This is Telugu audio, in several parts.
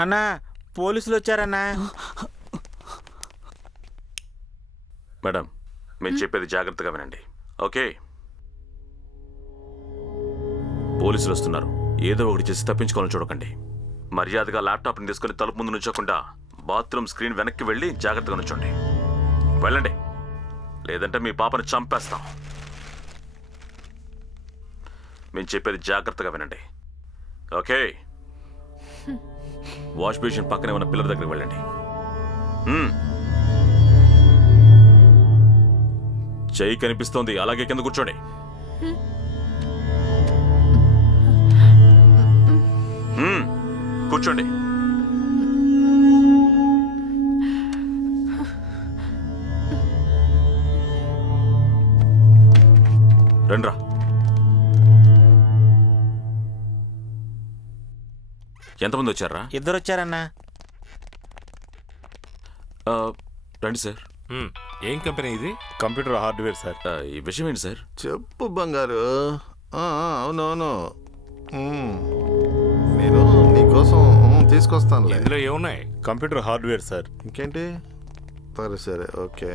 అన్నా పోలీసులు వచ్చారన్నా. మేడం మీరు చెప్పేది జాగ్రత్తగా వినండి. ఓకే? పోలీసులు వస్తున్నారు. ఏదో ఒకటి చేసి తప్పించుకోవాలని చూడకండి. మర్యాదగా ల్యాప్టాప్ని తీసుకొని తలుపు ముందు నుంచోకుండా బాత్రూమ్ స్క్రీన్ వెనక్కి వెళ్ళి జాగ్రత్తగా నుంచోండి. వెళ్ళండి. లేదంటే మీ పాపను చంపేస్తాం. మేము చెప్పేది జాగ్రత్తగా వినండి. ఓకే? వాష్ బేసిన్ పక్కనే ఉన్న పిల్లల దగ్గరికి వెళ్ళండి. చెయ్యి కనిపిస్తోంది. అలాగే కింద కూర్చోండి. కూర్చోండి. ఎంతమంది వచ్చారా? ఇద్దరు వచ్చారన్నా ఆ, రండి సార్. హ్మ్. ఏం కంపెనీ ఇది? Computer hardware sir. ఆ, ఈ విషయం ఏంటి సార్? చెప్పు బంగారు. ఆ, ఆ, అవునవును. ఉమ్. నేను నీకోసం ఉమ్, తీసుకొస్తానులే. ఇందులో ఏమున్నాయి? Computer hardware sir. ఇంకేంటి? సరే సరే ఓకే.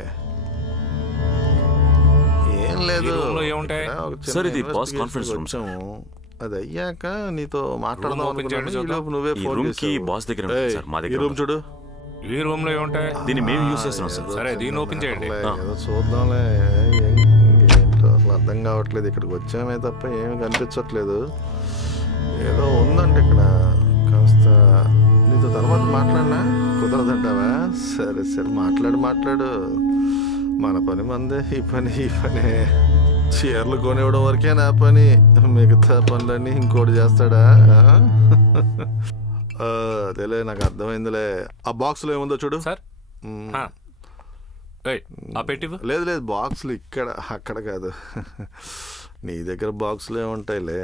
ఏం లేదు. ఈ ఏముంటాయి? ఇక్కడ ఒక చిన్న సార్, ఇది బాస్ కాన్ఫరెన్స్ రూమ్. వచ్చాము. అది అయ్యాక నీతో మాట్లాడదాం ఓపెన్ చేయండి అనుకున్నాను. ఈ చూద్దాం. లోపు నువ్వే ఈ ఫోన్ రూమ్కి చేసావు. బాస్ దగ్గర ఉంటుంది ఏయ్, సార్, మా దగ్గర ఈ రూమ్ చూడు. ఈ రూమ్లో ఏముంటాయి దీన్ని మేము యూజ్ చేస్తున్నాం సార్. సరే, దీన్ని ఓపెన్ చేయండి. లే, ఆ. ఏదో చూద్దాంలే. ఏం- ఏంటో అసలు అర్థం కావట్లేదు. ఇక్కడికి వచ్చామే తప్ప ఏమి కనిపించట్లేదు. ఏదో ఉందంటే ఇక్కడ. కాస్త నీతో తర్వాత మాట్లాడినా? కుదరదంటావా? సరే సరే మాట్లాడు మాట్లాడు. మన పని మందే ఈ పని ఈ పనే. చీరలు కొనివ్వడం వరకే నా పని. మిగతా పనులన్నీ ఇంకోటి చేస్తాడా? అదేలే నాకు అర్థమైందిలే. ఆ బాక్స్లో ఏముందో చూడు. సార్? లేదు లేదు బాక్సులు ఇక్కడ అక్కడ కాదు. నీ దగ్గర బాక్సులు ఏముంటాయిలే?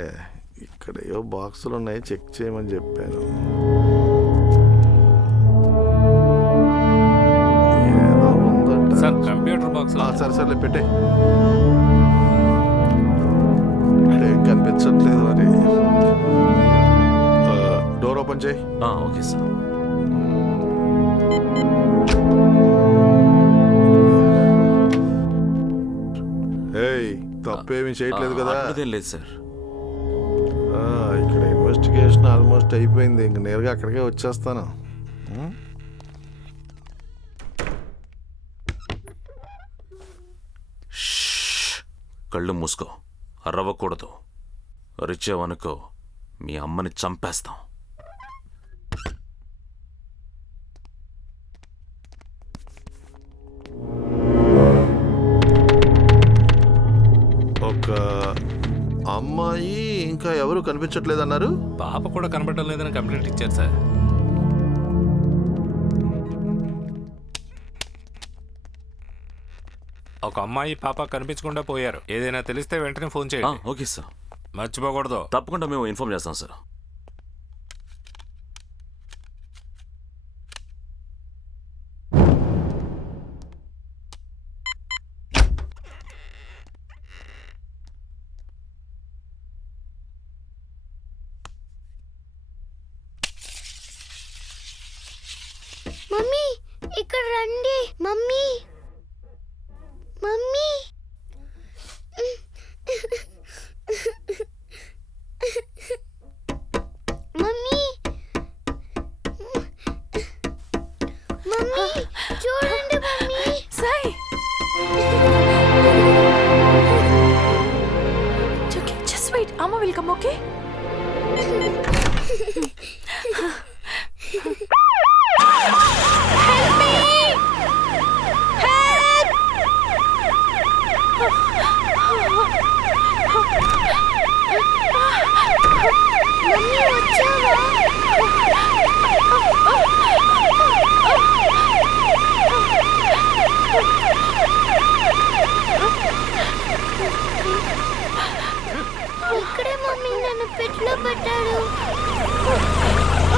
ఇక్కడ ఏవో బాక్సులు ఉన్నాయి చెక్ చేయమని చెప్పాను. సార్ కంప్యూటర్ బాక్స్ సరే సర్లే పెట్టే. ఏం కనిపించట్లేదు ఆ, డోర్ ఓపెన్ చేయి. Okay sir. ఏయ్ తప్పేమీ చేయట్లేదు కదా. అదేం లేదు సార్. ఇక్కడ ఇన్వెస్టిగేషన్ ఆల్మోస్ట్ అయిపోయింది. ఇంక నేరుగా అక్కడికే వచ్చేస్తాను. కళ్ళు మూసుకో. అరవకూడదు. అరిచావనుకో మీ అమ్మని చంపేస్తాం. ఒక అమ్మాయి ఇంకా ఎవరు కనిపించట్లేదు అన్నారు పాప కూడా కనబడడం లేదని కంప్లైంట్ ఇచ్చారు సార్. ఒక అమ్మాయి పాప కనిపించకుండా పోయారు. ఏదైనా తెలిస్తే వెంటనే ఫోన్ ఆ, చేయండి. Okay sir. మర్చిపోకూడదు. తప్పకుండా మేము ఇన్ఫార్మ్ చేస్తాం సార్. మమ్మీ ఇక్కడ రండి. మమ్మీ. మమ్మీ చూడండి mummy. Sai. Okay just wait అమ్మ విల్ కమ్ ఓకే